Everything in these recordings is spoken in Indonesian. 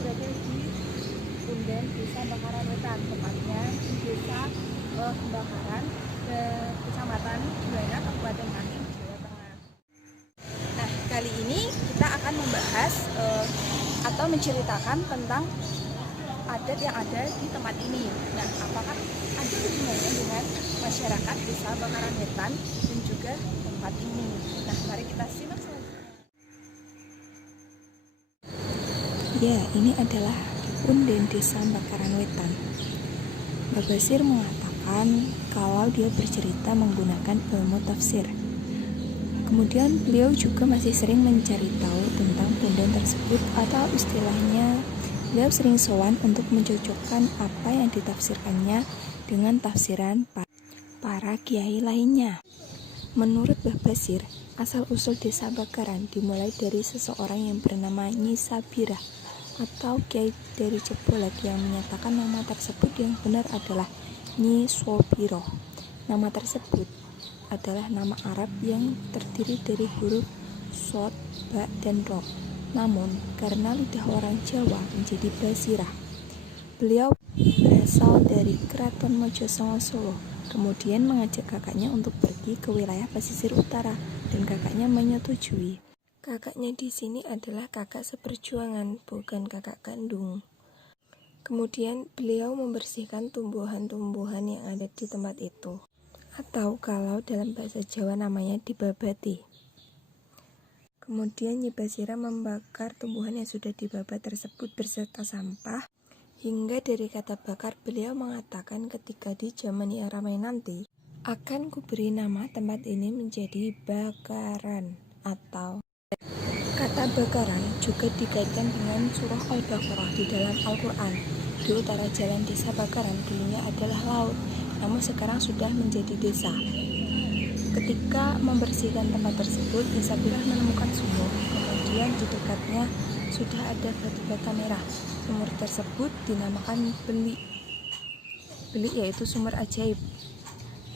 berada di Punden, Desa Bakaran Wetan, tepatnya di Desa Bakaran, Kecamatan Juwana, Kabupaten Ngawi, Jawa Tengah. Nah, kali ini kita akan membahas atau menceritakan tentang adat yang ada di tempat ini. Nah, apakah ada hubungannya dengan masyarakat Desa Bakaran Wetan dan juga tempat ini? Nah, mari kita simak selanjutnya. Ya, ini adalah Punden Desa Bakaran Wetan. Mbak Basir mengatakan kalau dia bercerita menggunakan ilmu tafsir. Kemudian beliau juga masih sering mencari tahu tentang punden tersebut, atau istilahnya beliau sering sowan untuk mencocokkan apa yang ditafsirkannya dengan tafsiran para kiai lainnya. Menurut Mbah Basir, asal-usul Desa Bakaran dimulai dari seseorang yang bernama Nyi Sabirah atau Kiai dari Cebolak yang menyatakan nama tersebut yang benar adalah Nyi Swabiro. Nama tersebut adalah nama Arab yang terdiri dari huruf Shod, Ba, dan Ro. Namun, karena lidah orang Jawa menjadi Basirah, beliau berasal dari Keraton Mojosongo Solo. Kemudian mengajak kakaknya untuk pergi ke wilayah pesisir utara, dan kakaknya menyetujui. Kakaknya di sini adalah kakak seperjuangan, bukan kakak kandung. Kemudian beliau membersihkan tumbuhan-tumbuhan yang ada di tempat itu, atau kalau dalam bahasa Jawa namanya dibabati. Kemudian Nyi Basirah membakar tumbuhan yang sudah dibabat tersebut beserta sampah. Hingga dari kata bakar, beliau mengatakan ketika di zaman yang ramai nanti akan kuberi nama tempat ini menjadi Bakaran. Atau kata bakaran juga dikaitkan dengan surah Al-Baqarah di dalam Al-Quran. Di utara jalan Desa Bakaran dulunya adalah laut, namun sekarang sudah menjadi desa. Ketika membersihkan tempat tersebut, Nyi Sabirah menemukan sumur. Kemudian di dekatnya sudah ada batu-bata merah. Sumur tersebut dinamakan Beli. Beli yaitu sumur ajaib.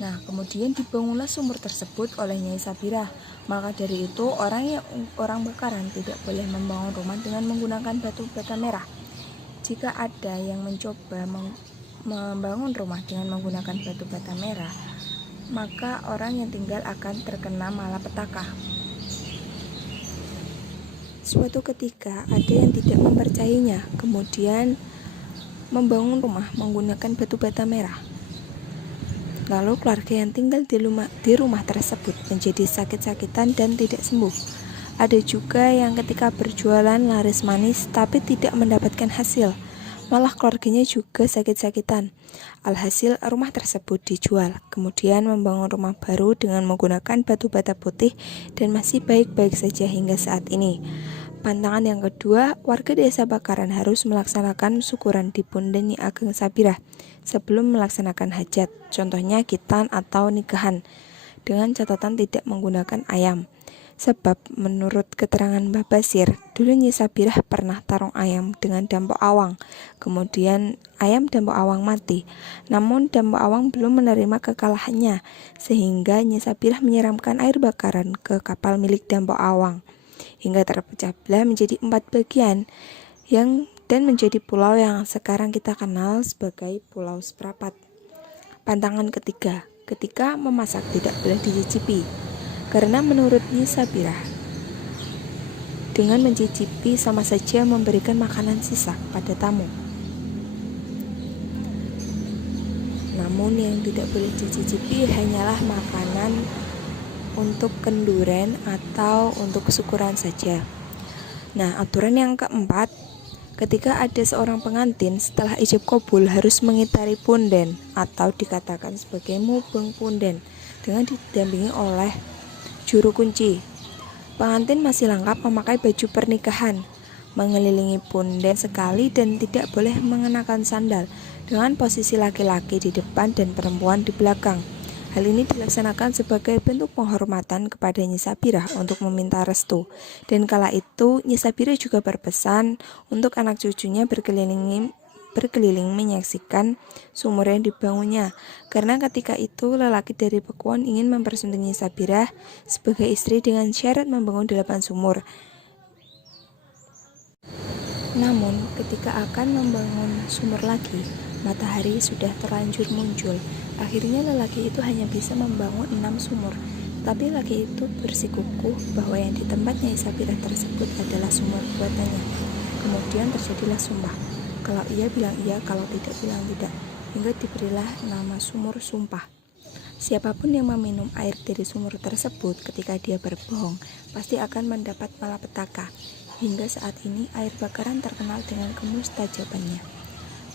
Nah, kemudian dibangunlah sumur tersebut oleh Nyai Sabirah. Maka dari itu orang Bakaran tidak boleh membangun rumah dengan menggunakan batu bata merah. Jika ada yang mencoba membangun rumah dengan menggunakan batu bata merah, maka orang yang tinggal akan terkena malapetaka. Suatu ketika ada yang tidak mempercayainya, kemudian membangun rumah menggunakan batu bata merah. Lalu keluarga yang tinggal di rumah tersebut menjadi sakit-sakitan dan tidak sembuh. Ada juga yang ketika berjualan laris manis tapi tidak mendapatkan hasil, malah keluarganya juga sakit-sakitan. Alhasil rumah tersebut dijual, kemudian membangun rumah baru dengan menggunakan batu bata putih dan masih baik-baik saja hingga saat ini. Pantangan yang kedua, warga Desa Bakaran harus melaksanakan syukuran di Punden Nyi Ageng Sabirah sebelum melaksanakan hajat, contohnya khitan atau nikahan, dengan catatan tidak menggunakan ayam. Sebab menurut keterangan Mbah Basir, dulu Nyi Sabirah pernah tarung ayam dengan Dampok Awang. Kemudian ayam Dampok Awang mati. Namun Dampok Awang belum menerima kekalahannya, sehingga Nyi Sabirah menyiramkan air bakaran ke kapal milik Dampok Awang hingga terpecah belah menjadi 4 bagian dan menjadi pulau yang sekarang kita kenal sebagai Pulau Seprapat. Pantangan ketiga, ketika memasak tidak boleh dicicipi, karena menurut Nyi Sabirah, dengan mencicipi sama saja memberikan makanan sisa pada tamu. Namun yang tidak boleh dicicipi hanyalah makanan untuk kenduren atau untuk syukuran saja. Nah, aturan yang keempat, ketika ada seorang pengantin setelah ijab kabul harus mengitari punden atau dikatakan sebagai mubeng punden dengan didampingi oleh juru kunci. Pengantin masih lengkap memakai baju pernikahan, mengelilingi punden sekali dan tidak boleh mengenakan sandal, dengan posisi laki-laki di depan dan perempuan di belakang. Hal ini dilaksanakan sebagai bentuk penghormatan kepada Nyi Sabirah untuk meminta restu. Dan kala itu Nyi Sabirah juga berpesan untuk anak cucunya berkeliling menyaksikan sumur yang dibangunnya. Karena ketika itu lelaki dari Pakuan ingin mempersunting Nyi Sabirah sebagai istri dengan syarat membangun 8 sumur. Namun, ketika akan membangun sumur lagi, matahari sudah terlanjur muncul. Akhirnya lelaki itu hanya bisa membangun 6 sumur. Tapi laki itu bersikukuh bahwa yang di tempat Nyai Sapirah tersebut adalah sumur buatannya. Kemudian terjadilah sumpah. Kalau ia bilang iya, kalau tidak bilang tidak. Hingga diberilah nama sumur sumpah. Siapapun yang meminum air dari sumur tersebut ketika dia berbohong, pasti akan mendapat malapetaka. Hingga saat ini air bakaran terkenal dengan kemustajabannya.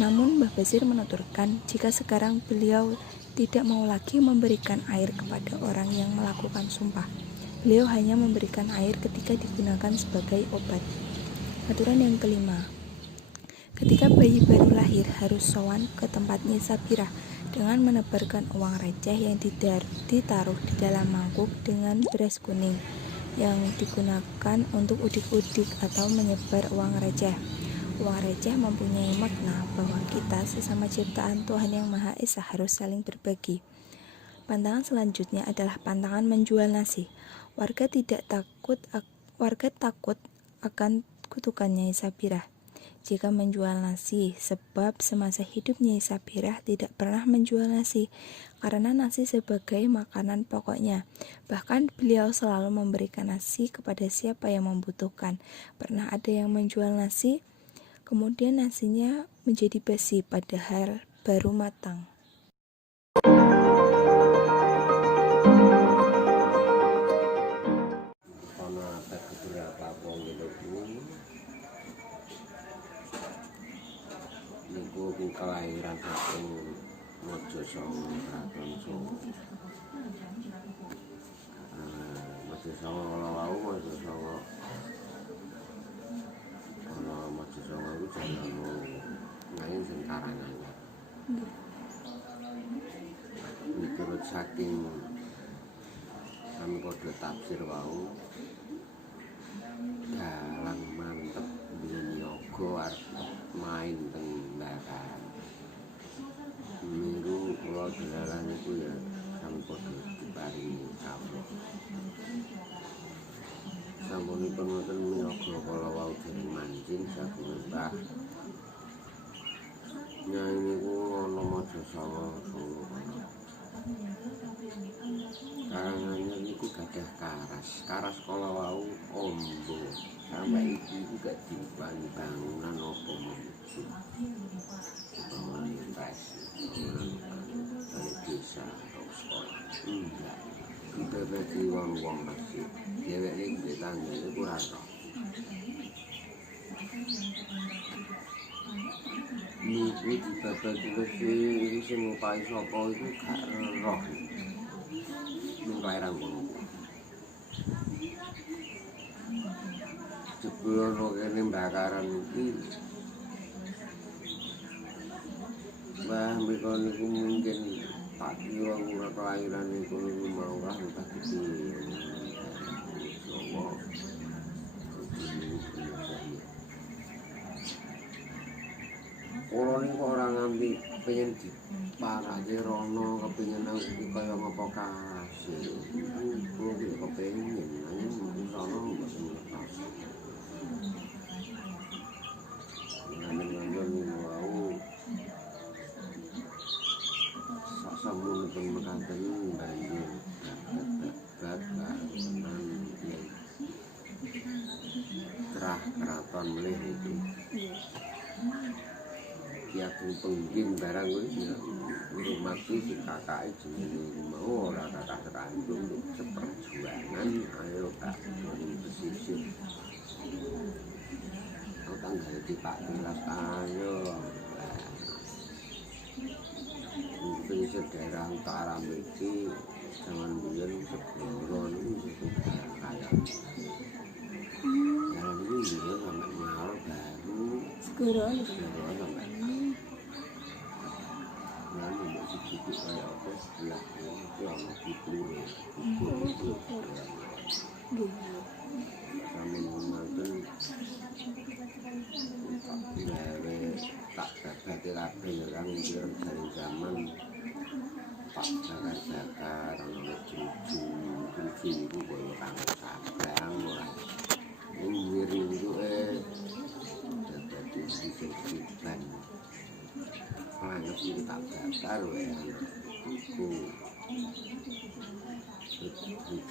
Namun Mbah Basir menuturkan jika sekarang beliau tidak mau lagi memberikan air kepada orang yang melakukan sumpah. Beliau hanya memberikan air ketika digunakan sebagai obat. Aturan yang kelima, ketika bayi baru lahir harus sowan ke tempat Nyai Sapirah dengan menebarkan uang receh yang ditaruh di dalam mangkuk dengan beras kuning yang digunakan untuk udik-udik atau menyebar uang receh. Uang receh mempunyai makna bahwa kita sesama ciptaan Tuhan Yang Maha Esa harus saling berbagi. Pantangan selanjutnya adalah pantangan menjual nasi. Warga takut akan kutukan Nyai Sapirah jika menjual nasi, sebab semasa hidup Nyai Sapirah tidak pernah menjual nasi karena nasi sebagai makanan pokoknya. Bahkan beliau selalu memberikan nasi kepada siapa yang membutuhkan. Pernah ada yang menjual nasi, kemudian nasinya menjadi basi padahal baru matang. Kelahiran saking Mojosongo Kraton Solo. Mojosongo kalau wau Mojosongo itu jangan mau ngain sentarangan. Miturut saking kami kode tafsir wau dalang mantep biyen yoga arep main teng bakaran. Miru kula dalan iku ya kami kode diparingi Allah. Samunipun wonten yoga kala wau dening mancing saking Mbah Nyai niku ana Mojosongo Solo. Karangannya niku gadah karas kala wau ombo sampai iki gak dibangun bangunan apa mungkin bangunan dari desa atau sekolah enggak dibebeti wong-wong masjid dheweke iki tangga iku ora roh niku dibebeti iki sing ngupahi sapa iku gak roh ning kelahiran kono. Jebul kene bakaran iki Mbah mriko niku mungkin tak kira ora kelahiran niku mau lah entah iki Jawa. Ora niku ora nganti pengen diparake rono kepengin aku kaya ngapa kasih. Kulo ki kepengin nanging rono mboten lepas. Samunipun mekaten banjur terah keraton melih itu. Ki Ageng Pengging barang kuwi ya ngurmati si kakake jenenge mau ora kakak sekandung untuk seperjuangan ayo Kak dari pesisir. Aku tanggal di Pak Tilas ayo. Pesisir daerah utara iki zaman biyen segoro niku sudah kaya. Jalan ini juga sampai Mawar baru. Segoro sampai. Lalu masih cukup kayak apa sebelah itu sama Kipur. Kami menonton tak dapat terapi orang yang dari zaman Pak Bakar orang cucu itu boleh kang sabang orang ini itu tak bakar wae anakku.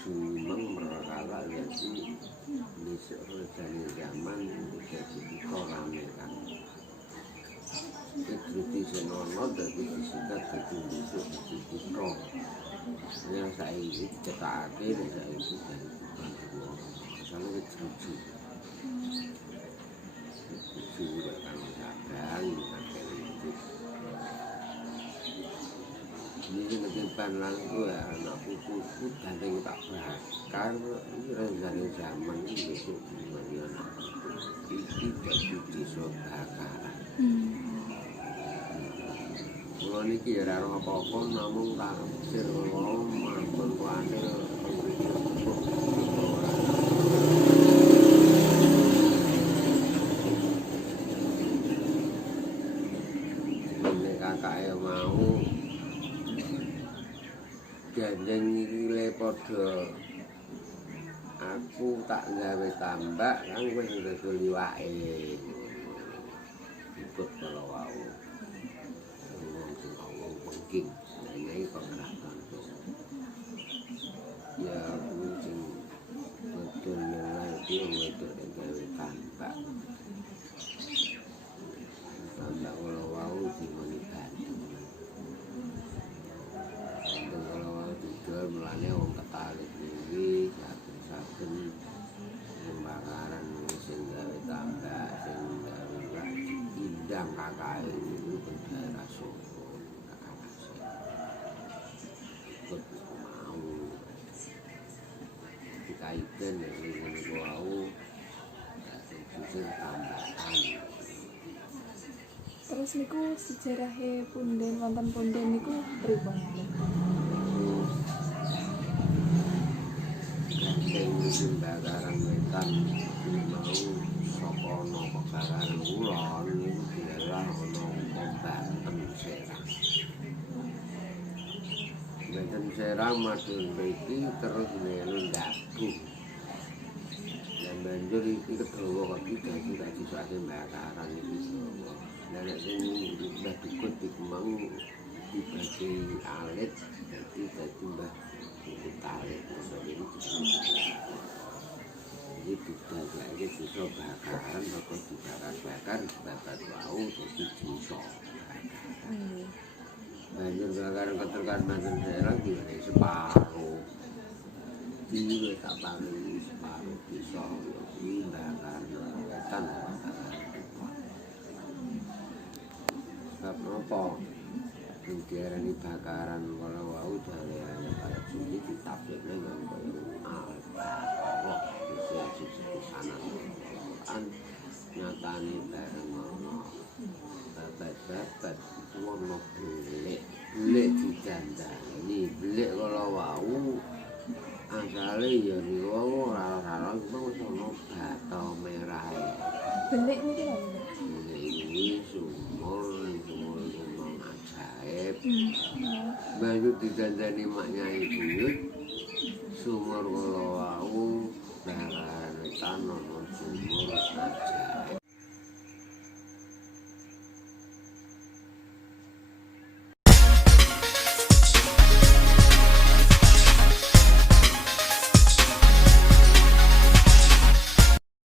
Cuma merkala jadi besok rejane zaman jadi rame kan. Kecuti senono dadi disikat dadi besok dadi putra. Yang saiki cekake dan saiki dari bukan asale wis cuci. Cuci kan sadang ini ketimpan langsung ya anak putuku gandeng tak bakar ini rencana zaman ini besok gimana anak iki jadi desa bakaran kalau ini ya ora apa-apa namung taksir wong mampun kuane kakake mau gandeng iki padha aku tak gawe tambak kang wis ndodol liwake ikut kalau wau wong sing wong penting iki kok keraton ya aku sing betul lagi wedok gawe tambak tambak kalau wau dimoni mulane wong ketarik iki saben-saben pembakaran sing gawe tambak sing gawe indang kakake iki daerah Solo ikut mau dikaitkan dengan wau sing tambahan. Terus niku sejarahnya punden wonten punden niku pripun? Sing bakaran wetan mau saka ana bakaran kulon niku daerah ana Banten Serang. Banten Serang madun mriki terus melu Dagu. Lan banjur iki kedawa kok dadi sake bakaran iki. Lah nek sing udah dikut dikemang dibagi alit dadi mbah tarik jadi tidak lagi bisa bakaran bakal dibakar-bakar babat wau jadi bisa banjur bakaran keterkan Banten Serang gimana separuh ini tak paling separuh bisa ini bakar wetan sebab apa diarani bakaran kalau wau dari kaya suci ditafsirne nang kaya al-baqarah sisi sana Quran nyatane bareng ngono babat-babat ono belik didandani belik kalau wau asale ya niku ora wis ono bato merah Belik niki lho. ini sumur banyu didandani maknya buyut sumur kala wau bakaran wetan ana sumur